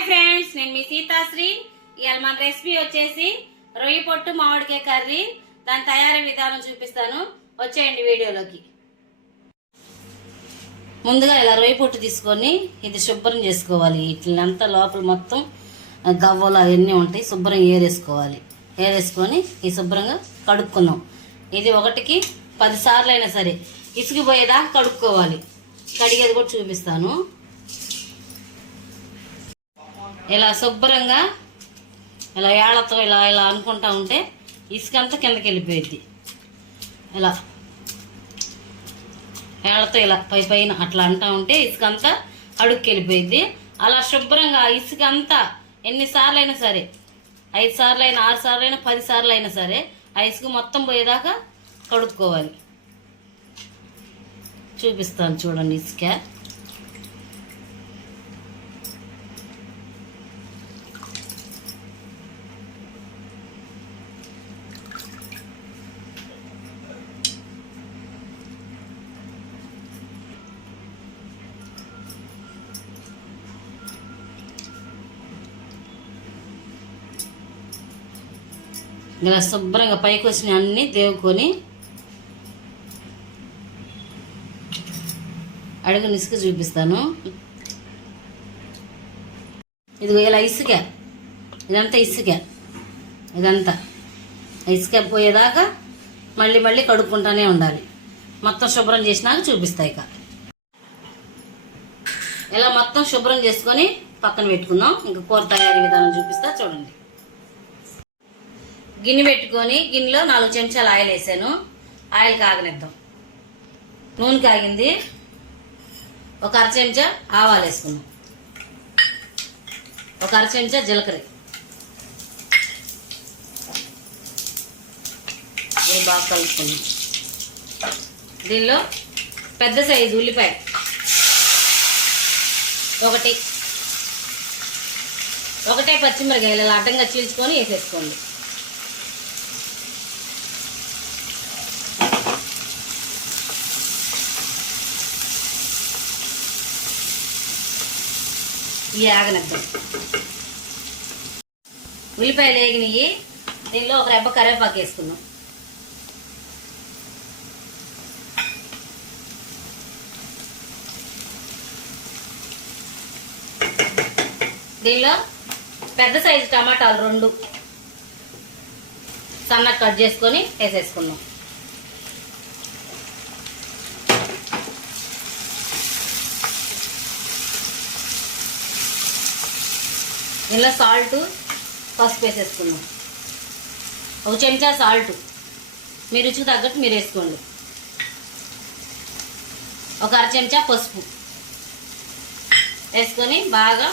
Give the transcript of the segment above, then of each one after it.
Hi friends, నేను మీ సీతాశ్రీ. ఇవాళ మన రెసిపీ వచ్చేసి రొయ్య పొట్టు మామిడికాయ కర్రీ. దాని తయారీ విధానం చూపిస్తాను, వచ్చేయండి వీడియోలోకి. ముందుగా ఇలా రొయ్య పొట్టు తీసుకొని ఇది శుభ్రం చేసుకోవాలి. ఇట్లంతా లోపల మొత్తం గవ్వలు అవన్నీ ఉంటాయి, శుభ్రం ఏరేసుకోవాలి. ఏరేసుకొని ఈ శుభ్రంగా కడుక్కుందాం. ఇది ఒకటికి 10 సార్లు అయినా సరే ఇసుకుపోయేదాకా కడుక్కోవాలి. కడిగేది కూడా చూపిస్తాను. ఇలా శుభ్రంగా ఇలా ఏళ్లతో ఇలా ఇలా అనుకుంటా ఉంటే ఇసుకంతా కిందకి వెళ్ళిపోయింది. ఇలా ఏళ్లతో ఇలా పైన అట్లా అంటా ఉంటే ఇసుకంతా అడుక్కి వెళ్ళిపోయింది. అలా శుభ్రంగా ఇసుక అంతా ఎన్నిసార్లు అయినా సరే, 5 సార్లు అయినా, 6 సార్లు అయినా, 10 సార్లు అయినా సరే ఆ ఇసుక మొత్తం పోయేదాకా కడుక్కోవాలి. చూపిస్తాను చూడండి. ఇసుక ఇలా శుభ్రంగా పైకి వచ్చిన అన్ని దేవుకొని అడుగు ఇసుక చూపిస్తాను. ఇదిగో ఇలా ఇసుక, ఇదంతా ఇసుక, ఇదంతా ఇసుక పోయేదాకా మళ్ళీ మళ్ళీ కడుక్కుంటానే ఉండాలి. మొత్తం శుభ్రం చేసినాక చూపిస్తాయి. ఇక ఇలా మొత్తం శుభ్రం చేసుకొని పక్కన పెట్టుకుందాం. ఇంకా కూర తయారీ విధానం చూపిస్తా చూడండి. గిన్నె పెట్టుకొని గిన్నెలో 4 చెంచాలు ఆయిల్ వేసాను. ఆయిల్ కాగనిద్దాం. నూనె కాగింది. ఒక 1/2 చెంచా ఆవాలు వేసుకుందాం. ఒక 1/2 చెంచా జీలకర్ర. ఇది బాగా కలుపుకుందాం. దీనిలో పెద్ద సైజు ఉల్లిపాయ ఒకటే పచ్చిమిరకాయలు ఇలా అడ్డంగా చీల్చుకొని వేసేసుకోండి. ఇవి ఆగనిద్దాం. ఉల్లిపాయలు వేగినవి. దీనిలో ఒక రెబ్బ కరివేపాకు వేసుకుందాం. దీనిలో పెద్ద సైజు టమాటాలు 2 సన్నగా కట్ చేసుకొని వేసేసుకుందాం. ఇలా సాల్ట్, పసుపు వేసేసుకుందాం. 1 చెంచా సాల్ట్, మీ రుచికి తగ్గట్టు మీరు వేసుకోండి. ఒక 1/2 చెంచా పసుపు వేసుకొని బాగా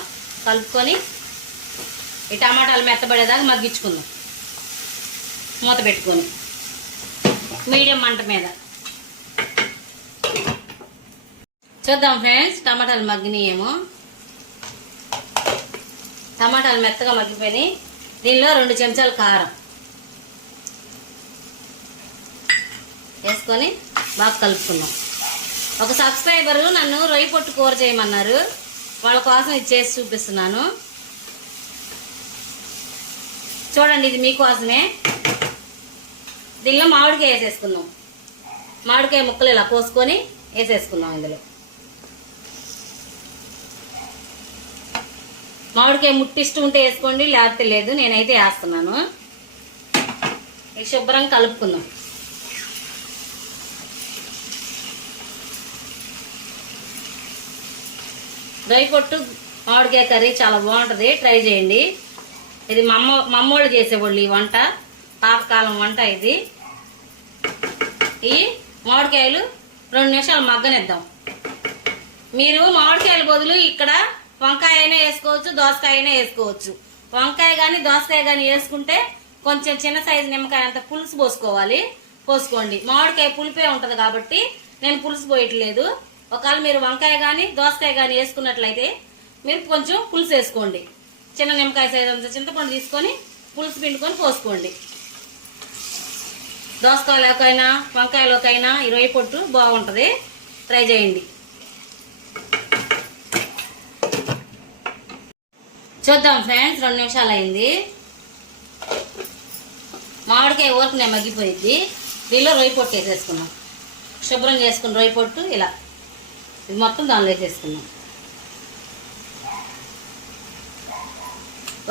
కలుపుకొని ఈ టమాటాలు మెత్తబడేదాకా మగ్గించుకుందాం. మూత పెట్టుకొని మీడియం మంట మీద చూద్దాం ఫ్రెండ్స్. టమాటాలు మగ్గినాయేమో. టమాటాలు మెత్తగా మగ్గిపోయినాయి. దీనిలో 2 చెంచాలు కారం వేసుకొని బాగా కలుపుకుందాం. ఒక సబ్స్క్రైబరు నన్ను రొయ్య పొట్టు కూర చేయమన్నారు. వాళ్ళ కోసం ఇది చేసి చూపిస్తున్నాను. చూడండి, ఇది మీకోసమే. దీనిలో మామిడికాయ వేసేసుకుందాం. మామిడికాయ ముక్కలు ఇలా కోసుకొని వేసేసుకుందాం. ఇందులో మామిడికాయ ముట్టిష్టం ఉంటే వేసుకోండి, లేకపోతే లేదు. నేనైతే వేస్తున్నాను. ఇది శుభ్రంగా కలుపుకుందాం. రొయ్య పొట్టు మామిడికాయ కర్రీ చాలా బాగుంటుంది, ట్రై చేయండి. ఇది మమ్మోళ్ళు చేసేవాళ్ళు ఈ వంట, పాతకాలం వంట ఇది. ఈ మామిడికాయలు 2 నిమిషాలు మగ్గనిద్దాం. మీరు మామిడికాయల బదులు ఇక్కడ వంకాయ అయినా వేసుకోవచ్చు, దోసకాయ అయినా వేసుకోవచ్చు. వంకాయ కానీ దోసకాయ కానీ వేసుకుంటే కొంచెం చిన్న సైజు నిమ్మకాయ అంత పులుసు పోసుకోండి. మామిడికాయ పులిపే ఉంటుంది కాబట్టి నేను పులుసు పోయట్లేదు. ఒకవేళ మీరు వంకాయ కానీ దోసకాయ కానీ వేసుకున్నట్లయితే మీరు కొంచెం పులుసు వేసుకోండి. చిన్న నిమ్మకాయ సైజు అంత చింతపండు తీసుకొని పులుసు పిండుకొని పోసుకోండి. దోసకాయలోకైనా వంకాయలోకైనా ఈ రొయ్య పొట్టు బాగుంటుంది, ట్రై చేయండి. చూద్దాం ఫ్రెండ్స్, 2 నిమిషాలు అయింది. మామిడికాయ ఊరకునే మగ్గిపోయింది. దీనిలో రొయ్య పొట్టు వేసేసుకున్నాం. శుభ్రం చేసుకుని రొయ్య పొట్టు ఇలా ఇది మొత్తం దానిలో వేసేసుకున్నాం.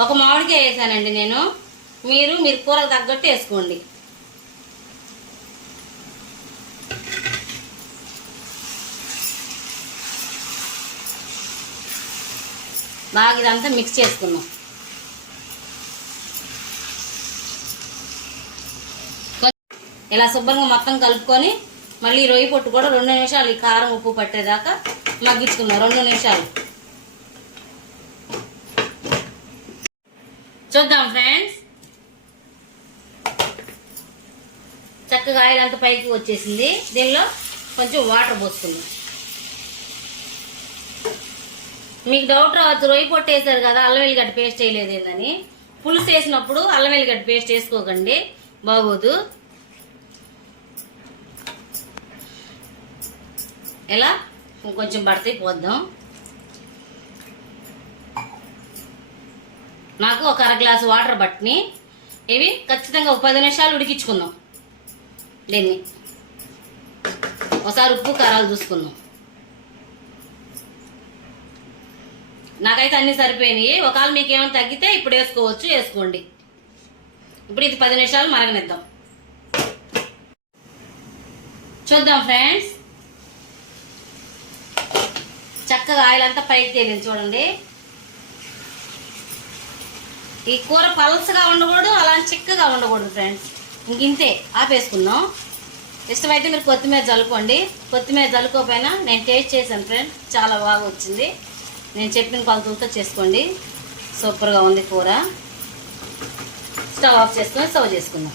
ఒక మామిడికాయ వేసానండి నేను. మీరు కూరకు తగ్గట్టు వేసుకోండి. బాగా ఇదంతా మిక్స్ చేసుకున్నాం. ఇలా శుభ్రంగా మొత్తం కలుపుకొని మళ్ళీ రొయ్య పొట్టు కూడా 2 నిమిషాలు ఈ కారం ఉప్పు పట్టేదాకా మగ్గించుకున్నాం. 2 నిమిషాలు. చూద్దాం ఫ్రెండ్స్, చక్కగా ఆయిల్ అంతా పైకి వచ్చేసింది. దీనిలో కొంచెం వాటర్ పోసుకుందాం. మీకు డౌట్ రావచ్చు, రొయ్య పొట్టు వేసారు కదా అల్లం వెల్లిగడ్డ పేస్ట్ వేయలేదు ఏందని. పులుసు వేసినప్పుడు అల్లం వెల్లిగడ్డ పేస్ట్ వేసుకోకండి, బాగోదు. ఇలా కొంచెం పడితే పోద్దాం. నాకు ఒక 1/2 గ్లాసు వాటర్ పట్టిని. ఇవి ఖచ్చితంగా ఒక 10 నిమిషాలు ఉడికించుకుందాం. దీన్ని ఒకసారి ఉప్పు కారాలు చూసుకుందాం. నాకైతే అన్ని సరిపోయినాయి. ఒకవేళ మీకు ఏమైనా తగ్గితే ఇప్పుడు వేసుకోవచ్చు, వేసుకోండి. ఇప్పుడు ఇది 10 నిమిషాలు మరగనిద్దాం. చూద్దాం ఫ్రెండ్స్, చక్కగా ఆయిల్ అంతా పైకి తేలింది చూడండి. ఈ కూర పలసగా ఉండకూడదు, అలా చిక్కగా ఉండకూడదు ఫ్రెండ్స్. ఇంతే ఆపేసుకుందాం. ఇష్టమైతే మీరు కొత్తిమీర చల్లుకోండి. కొత్తిమీర చల్లుకోకపోయినా నేను టేస్ట్ చేశాను ఫ్రెండ్స్, చాలా బాగా వచ్చింది. నేను చెప్పిన కొలతలతో చేసుకోండి. సూపర్గా ఉంది కూర. స్టవ్ ఆఫ్ చేసుకొని సర్వ్ చేసుకుందాం.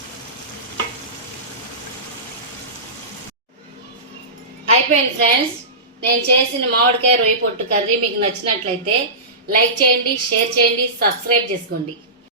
అయిపోయింది ఫ్రెండ్స్. నేను చేసిన మామిడికాయ రొయ్య పొట్టు కర్రీ మీకు నచ్చినట్లయితే లైక్ చేయండి, షేర్ చేయండి, సబ్స్క్రైబ్ చేసుకోండి.